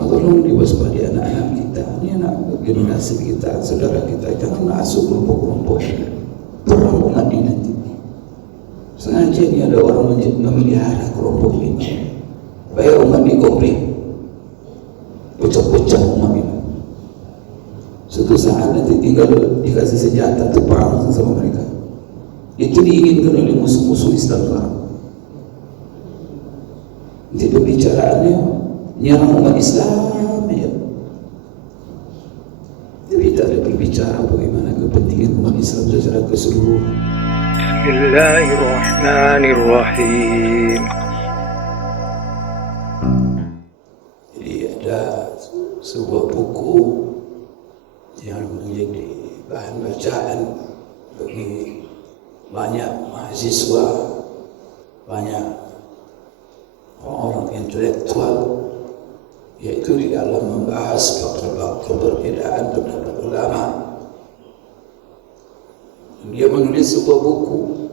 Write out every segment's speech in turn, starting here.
Tolong diwaspadai anak-anak kita. Ini anak generasi kita, saudara kita, jangan masuk kelompok-kelompok perang umat ini nanti. Sengaja ini ada orang memelihara kelompok ini, supaya umat ini konflik, pecah-pecah umat ini. Suatu saat nanti tinggal dikasih senjata untuk perang sama mereka. Itu diinginkan oleh musuh-musuh Islam sekarang. Jadi pembicaraannya nyerang umat Islam ya. Tapi tak ada berbicara bagaimana kepentingan umat Islam secara keseluruhan. Bismillahirrahmanirrahim. Jadi ada sebuah buku yang menjadi bahan bacaan bagi banyak mahasiswa, banyak orang intelektual, yaitu di dalam membahas faktor-faktor perbedaan pendapat ulama. Dia menulis sebuah buku,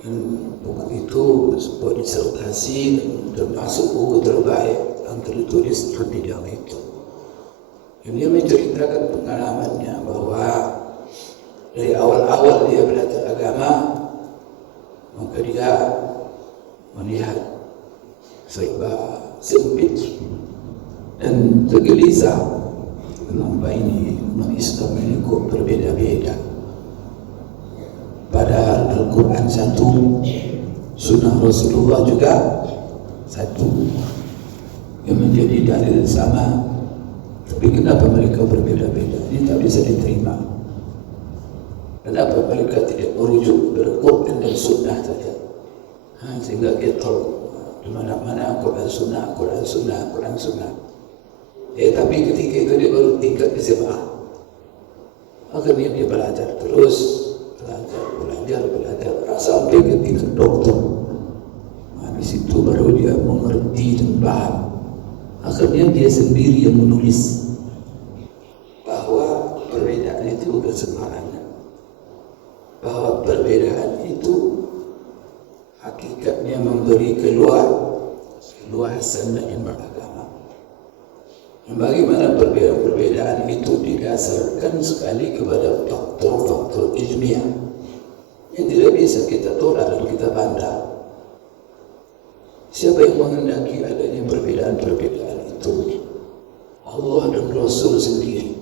dan buku itu sebuah disertasi termasuk buku terbaik yang tertulis di bidang itu. Dan dia menceritakan pengalamannya bahwa dari awal-awal dia belajar agama, maka dia melihat serba sempit dan tergelisah. Kenapa ini umat Islam ini kok berbeda-beda? Padahal Al-Quran satu, Sunnah Rasulullah juga satu, yang menjadi dalil sama. Tapi kenapa mereka berbeda-beda? Ini tak bisa diterima. Kenapa mereka tidak merujuk kepada Quran dan Sunnah saja? Sehingga kita tahu di mana-mana Quran Sunnah, Quran Sunnah, Quran Sunnah. Tapi ketika itu dia baru tingkat SMA. Akhirnya dia belajar terus, belajar sampai ke tingkat doktor. Habis itu baru dia mengerti dan paham. Akhirnya dia sendiri yang menulis bahwa perbedaan itu bukan sembarangan, bahwa perbedaan itu hakikatnya memberi keluasan dan beragama. Bagaimana perbedaan itu didasarkan sekali kepada faktor-faktor ilmiah yang tidak bisa kita tolak dan kita pandang. Siapa yang menghendaki adanya perbedaan-perbedaan itu? Allah dan Rasul sendiri.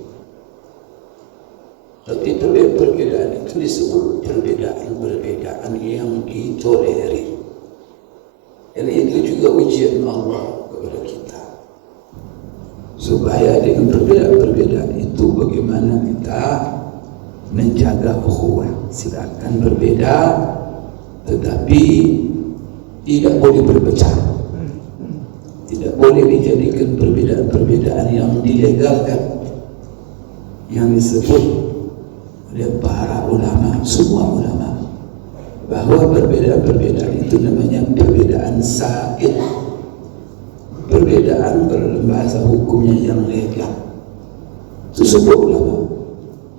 Tapi perbedaan itu disebut perbedaan yang ditolerir. Dan itu juga ujian Allah kepada kita. Supaya dengan perbedaan itu bagaimana kita menjaga ukhuwah. Silakan berbeda, tetapi tidak boleh berpecah. Tidak boleh dijadikan perbedaan-perbedaan yang dilegalkan, yang disebut oleh para ulama, semua ulama, bahwa perbedaan-perbedaan itu namanya perbedaan sa'id, perbedaan berbahasa hukumnya yang legal. Itu sebuah ulama.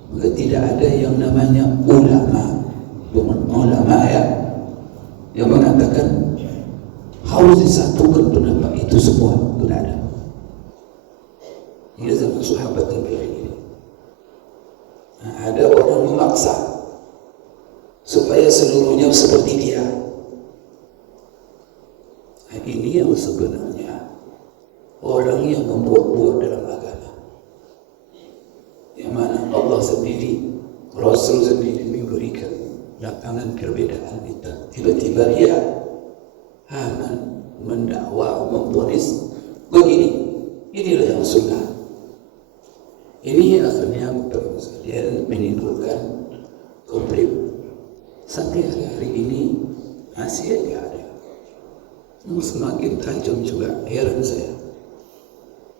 Maka tidak ada yang namanya ulama, bukan ulama ya, yang mengatakan harus disatukan pendapat itu semua. Tidak ada. Ini zaman sahabat yang ini. Ada orang memaksa supaya seluruhnya seperti dia. Ini yang sebenarnya orang yang membuat-buat dalam agama, yang mana Allah sendiri, Rasul sendiri memberikan lapangan perbedaan itu. Tiba-tiba dia mendakwa, memvonis begini, inilah yang sunnah. Ini akhirnya dia menimbulkan konflik sampai hari ini masih ada. Semakin tajam juga, heran saya.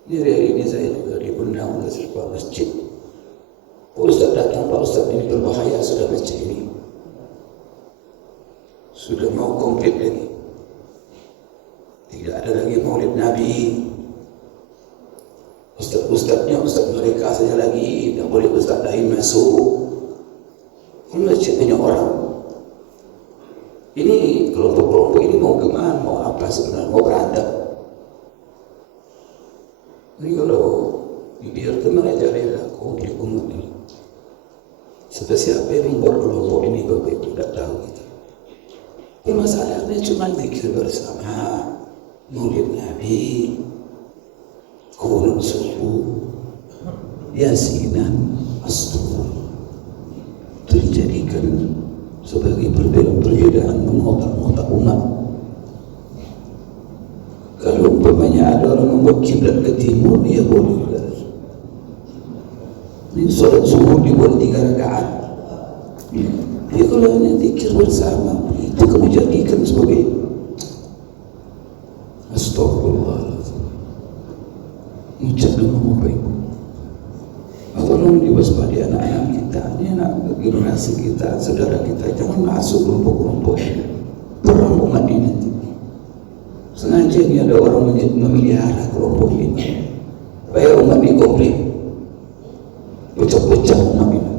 Hari ini saya juga diundang ke sebuah masjid. Ustaz datang, Pak Ustaz, ini berbahaya sudah masjid ini. Sudah mau konflik lagi. Tidak ada lagi maulid Nabi. Ustaz-ustaznya, ustaz mereka saja lagi, tidak boleh ustaz lain masuk. Masjid banyak orang. Ini kelompok-kelompok ini mau kemana, mau apa sebenarnya, mau berantem. Jadi kalau dibiarkan merajalela konflik umat ini, siapa yang membuat kelompok ini Bapak Ibu tidak tahu kita. Tapi masalahnya cuma zikir bersama, maulid Nabi, qunut subuh, yasinan, astagfirullah. Itu dijadikan sebagai perbedaan mengotak-ngotak umat. Kalau umpamanya ada orang membuat kiblat ke timur, dia boleh. Ini sholat subuh dibuat 3 rakaat. Ya kalau hanya zikir bersama, itu kamu jadikan sebagai astagfirullahaladzim. Ucap nama Bapak Ibu. Tolong diwaspadai anak-anak kita, ini anak generasi kita, saudara kita, jangan masuk kelompok-kelompok ini. Perang umat ini. Sengaja ini ada orang memelihara kelompok ini. Supaya umat ini konflik. Pecah-pecah umat ini.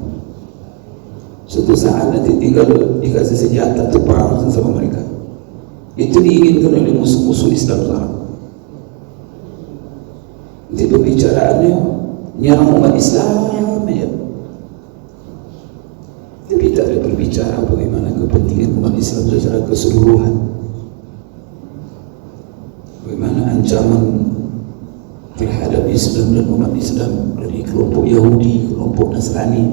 Suatu saat nanti tinggal dikasih senjata untuk perang sama mereka. Itu diinginkan oleh musuh-musuh Islam sekarang. Jadi pembicaraannya menyerang umat Islam ya. Tapi tak ada berbicara bagaimana kepentingan umat Islam secara keseluruhan. Bagaimana ancaman terhadap Islam dan umat Islam dari kelompok Yahudi, kelompok Nasrani,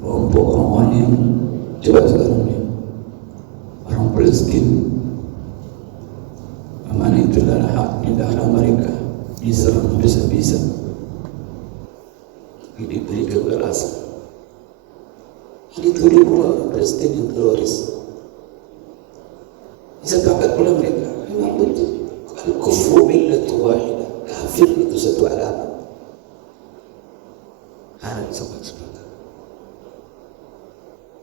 kelompok orang-orang yang coba sekarang ni orang Palestin, mana itu adalah hak negara mereka, diserang bisa-bisa, diberi kebalasan. Jadi tuduh orang Palestin yang teroris. Sepakat pula mereka, memang betul. Al-kufru millatu wahidah, kafir itu satu alamat. Harap sepakat.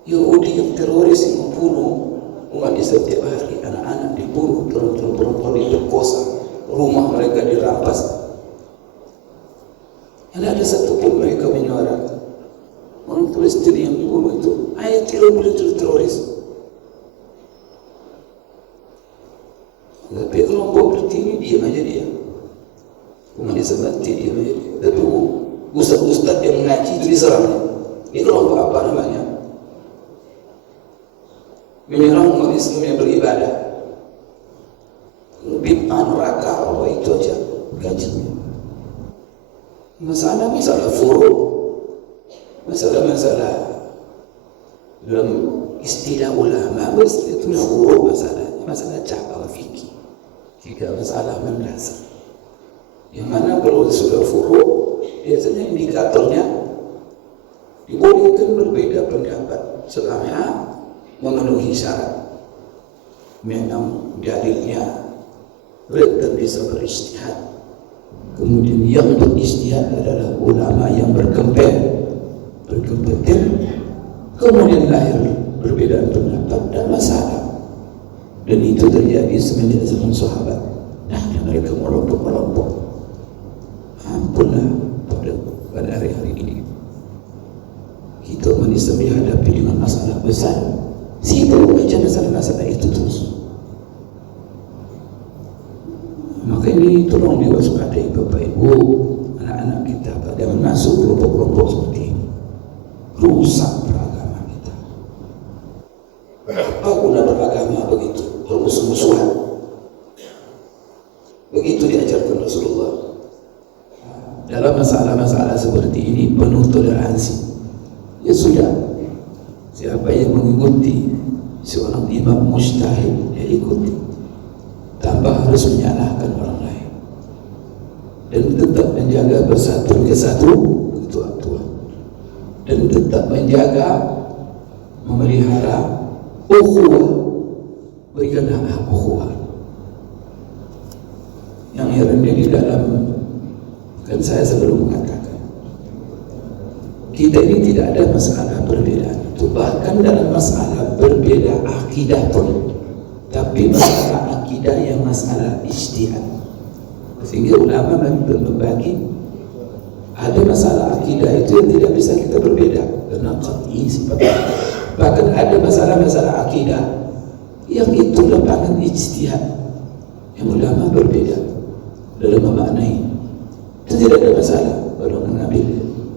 Yahudi yang teroris yang membunuh umat Islam setiap hari, anak-anak dibunuh, perempuan diperkosa, rumah mereka dirampas. Tidak ada satupun mereka menyuarakan. Orang Palestin yang dibunuh itu, ayat tidak boleh teroris. Tapi kelompok seperti ini diam aja dia. Umat Islam mati diam aja dia. Tapi ustaz-ustaz yang mengaji itu diserang. Ini kelompok apa namanya? Menyerang umat Islam yang beribadah. Bid'ah, neraka, apa itu aja gajinya. Masalah furu', masalah dalam istilah ulama, itu furu' masalah cabang fikih. Jika masalah mendasar, yang mana kalau sudah furu', biasanya indikatornya dibolehkan berbeda pendapat selama memenuhi syarat, memang dalilnya dan bisa beristihad. Kemudian yang beristihad adalah ulama yang berkompeten, kemudian lahir perbedaan pendapat dan masalah. Dan itu terjadi semenjak zaman sahabat. Nah, mereka melompok-melompok. Ampunlah pada hari-hari ini kita manusia dihadapi dengan masalah besar. Sibuk baca masalah-masalah itu terus. Maka ini tolong diwaspadai Bapak Ibu, anak-anak kita, jangan masuk kelompok-kelompok seperti ini. Rusak beragama kita. Apa guna beragama begitu? Bermusuh-musuhan. Begitu diajarkan Rasulullah. Dalam masalah-masalah seperti ini penuh toleransi. Ya sudah, siapa yang mengikuti seorang imam mujtahid, dia ikuti, tanpa harus menyalahkan orang lain, dan tetap menjaga persatuan kesatuan, dan tetap menjaga memelihara ukhuwah. Berikan hak ukhuwah yang herannya di dalam, kan saya selalu mengatakan kita ini tidak ada masalah perbedaan itu, bahkan dalam masalah berbeda akidah pun, tapi masalah akidah yang masalah ijtihad, sehingga ulama membagi ada masalah akidah itu yang tidak bisa kita berbeda karena qat'i sifatnya. Bahkan ada masalah-masalah akidah yang itu lapangan ijtihad yang ulama berbeda dalam memaknai. tidak ada masalah kalau mengambil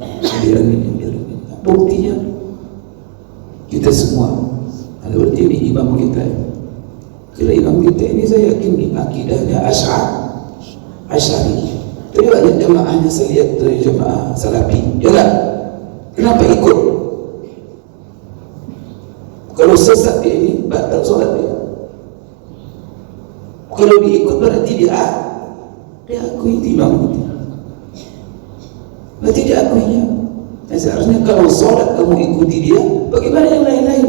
aliran ini. Buktinya kita semua, berarti ini imam kita. Kalau imam kita ini saya yakin akidahnya Asy'ari. Tapi banyak jemaahnya saya lihat dari jemaah Salafi, ya kan? Kenapa ikut? Kalau sesat dia ini batal solat dia. Kalau diikut berarti dia akui imam itu. Berarti dia akuinya. Nah, seharusnya kalau solat kamu ikuti dia, bagaimana yang lain-lain?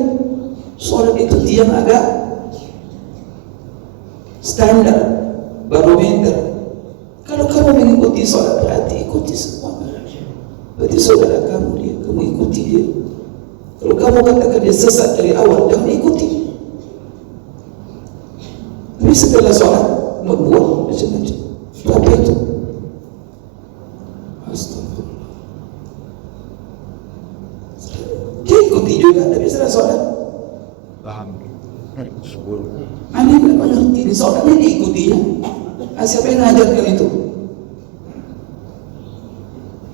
Solat itu tiang agak standar, barometer. Kalau kamu mengikuti solat berarti ikuti semua. Berarti saudara kamu dia, kamu ikuti dia. Kalau kamu katakan dia sesat dari awal, jangan ikuti. Tapi setelah sholat membuat macam-macam. Apa itu? Astagfirullah. Dia ikuti juga, tapi setelah sholat paham. Anda tidak mengerti di sholatnya diikutinya. Siapa yang mengajarkan itu?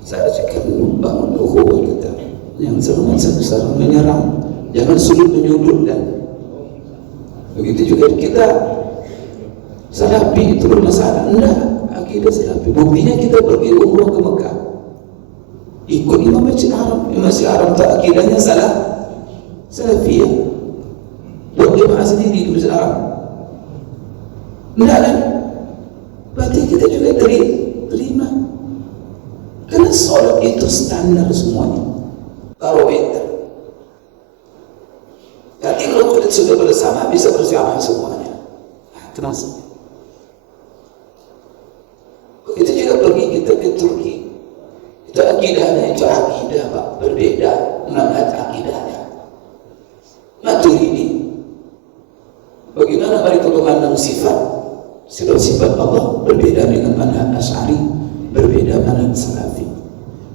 Saya akan membangun ukhuwah kita yang selalu menyerang, jangan sudut menyudutkan. Begitu juga kita Salafi itu bermasalah. Enggak, akidah Salafi. Buktinya kita pergi umrah ke Mekah, ikut Imam Masjid Haram. Imam Masjid Haram tak akidahnya Salafiyah. Buat jemaah sendiri di Masjid Haram. Enggak kan? Berarti kita juga terima. Karena sholat itu standar semuanya, barometer. Nanti kalau kita sudah bersama, bisa bersama semuanya. Terus begitu juga pergi kita ke Turki. Itu akidahnya, itu akidah Pak, berbeda manhaj akidahnya. Maturidi, bagaimana mereka memandang sifat Allah berbeda dengan manhaj Asy'ari, berbeda manhaj Salafi.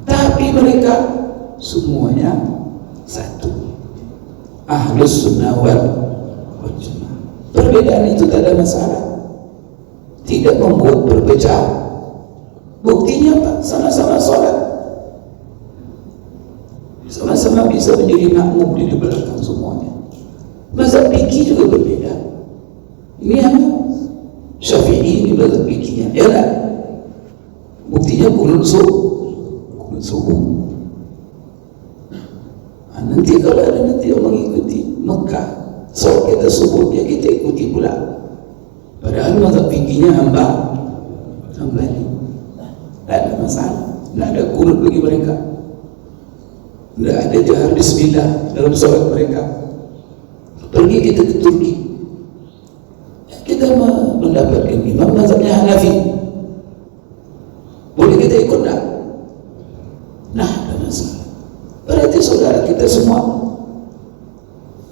Tapi mereka semuanya satu, Ahlus Sunnah wal Jamaah. Perbedaan itu tak ada masalah, tidak membuat berpecah. Buktinya Pak, sama-sama sholat, sama-sama bisa menjadi makmum di belakang semuanya. Mazhab fikih juga berbeda. Ini hanya Syafi'i, ini mazhab fikihnya, ya kan? Buktinya kunut subuh. Nanti kalau ada yang mengikuti Mekah, sholat kita subuhnya kita ikuti pula. Padahal mazhab fikihnya hamba ini. Tak ada masalah, tak ada kunut bagi mereka, tak ada jahar bismillah dalam sholat mereka. Pergi kita ke Turki, kita mendapatkan imam mazhabnya Hanafi, boleh kita ikut tak? Nah, ada masalah. Berarti saudara kita semua,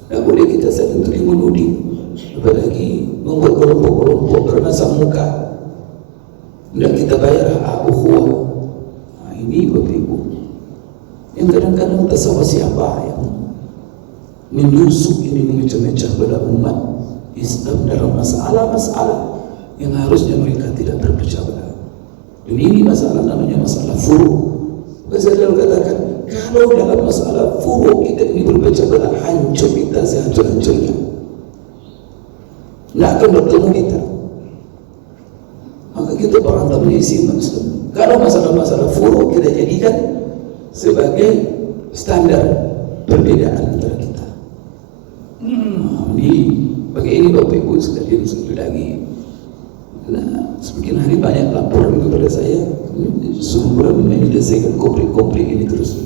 tak boleh kita saling menuding, apalagi membuat kelompok-kelompok bermasam muka. Dan kita bayar ukhuwah. Ini Bapak Ibu yang kadang-kadang tersama siapa yang menusuk ini memecah-mecah pada umat Islam dalam masalah-masalah yang harusnya mereka tidak terpecah belah. Dan ini masalah namanya masalah furu'. Saya selalu katakan, kalau dalam masalah furu' kita ini berpecah belah, hancur kita sehancur-hancurnya. Tidak akan bertemu kita. Maka kita berantem isi Muslim. Kalau masalah-masalah furu' kita jadikan sebagai standar perbedaan antara kita. Ini bagi ini Bapak Ibu sekalian, sekali lagi, nah, semakin hari banyak laporan kepada saya, sumber menyelesaikan konflik-konflik ini terus.